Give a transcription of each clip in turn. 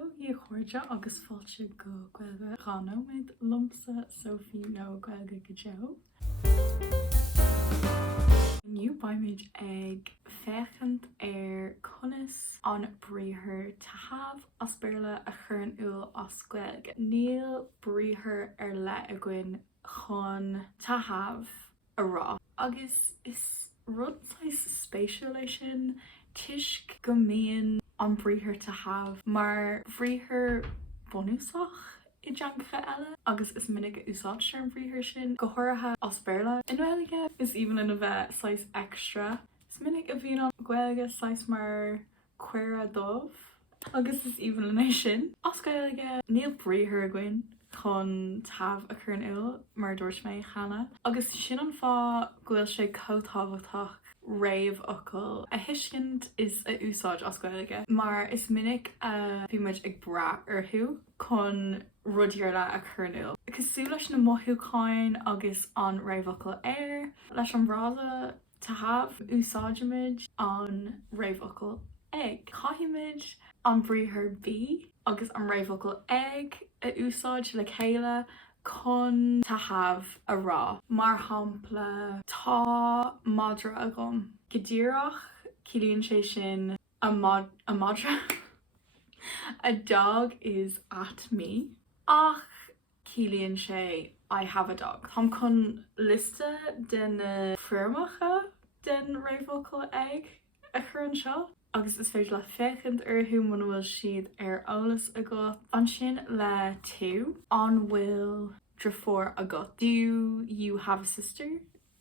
Í chuirde agus fáilte go gailge ganóid lumsa Sophie nó gailge go Joe. Nniu baimid ag fechant conas an bríthir tahabh as béarla a churn úil as gailge. Níl bríthir le a gcuin chun tahabh a rá. Agus is rudsáis spéisiúil lei sin tuisc go mbíonn an bríthir tahabh mar bhríthir bonúsach I deangacha eile agus is minic úsáid sé an bhríthir sin go háirithe as béarla. In Gaeilge is even in a bheith sais extra. Is minic a bhíon an Gaeilge sais mar cuireadh dómh agus is even in sin. As Gaeilge níl bríthir a gcuin chun tahabh a churn úil mar dúirt mé cheana. Agus sin an fá ghfuil sé comhtábhachtach réamh ocail. A thuiscint is a úsáid as Gaeilge, mar is minic a bhí muid ag bra orthú chun rudíar le a churn úil. Cosú leis na mothúcáin agus an réamh ocail leis an bráda tahabh úsáideimiid an réamh ocail ag. Caithimid an bríthir bí agus an réamh ocail ag a úsáid le chéile chun tahabh a rá. Mar shampla tá madra agam. Go díreach cilíonn sé sin a madra. A dog is at me. Ach cilíonn sé I have a dog. Thom chun liste den fuirmeacha den réamh ocail ag a churn seo. Agus is féidir le fechant orthú man bhfuil siad eolas agat. An sin le tú an bhfuil drafór agat. Do you have a sister?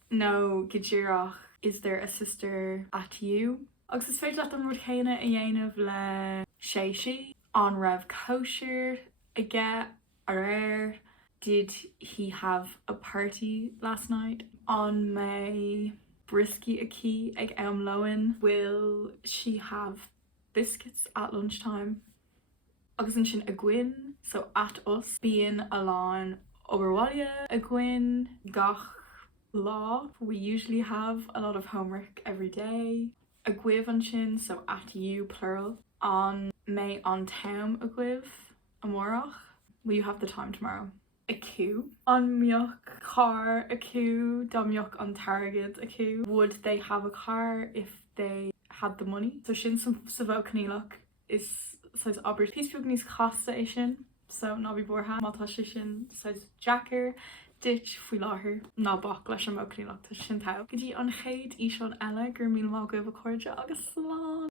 No, go díreach, is there a sister at you? Agus is féidir le an rud chéine a dhéanamh le sé an raibh kosher aige ar Did he have a party last night? On my brisky aki ag lowen. Will she have biscuits at lunchtime? Agus an sin a gwyn, so at us being along Oberwalia a gwyn gach law. We usually have a lot of homework every day. A gwyv an sin, so at you plural. On may on town a gwyv amorach. Will you have the time tomorrow? A cú an mioch car a cú dá mioch an target a cú. Would they have a car if they had the money? So sin sa bheith cnílach is says aber peacefield níos chasta é sin, so ná bhí bortha mátá sin says Jacker ditch faoi láthair ná bach leis an bheith cnílach tá sin tau. Go dtí an chéad íseán eile gur míle má goibh a chuirde agus slán.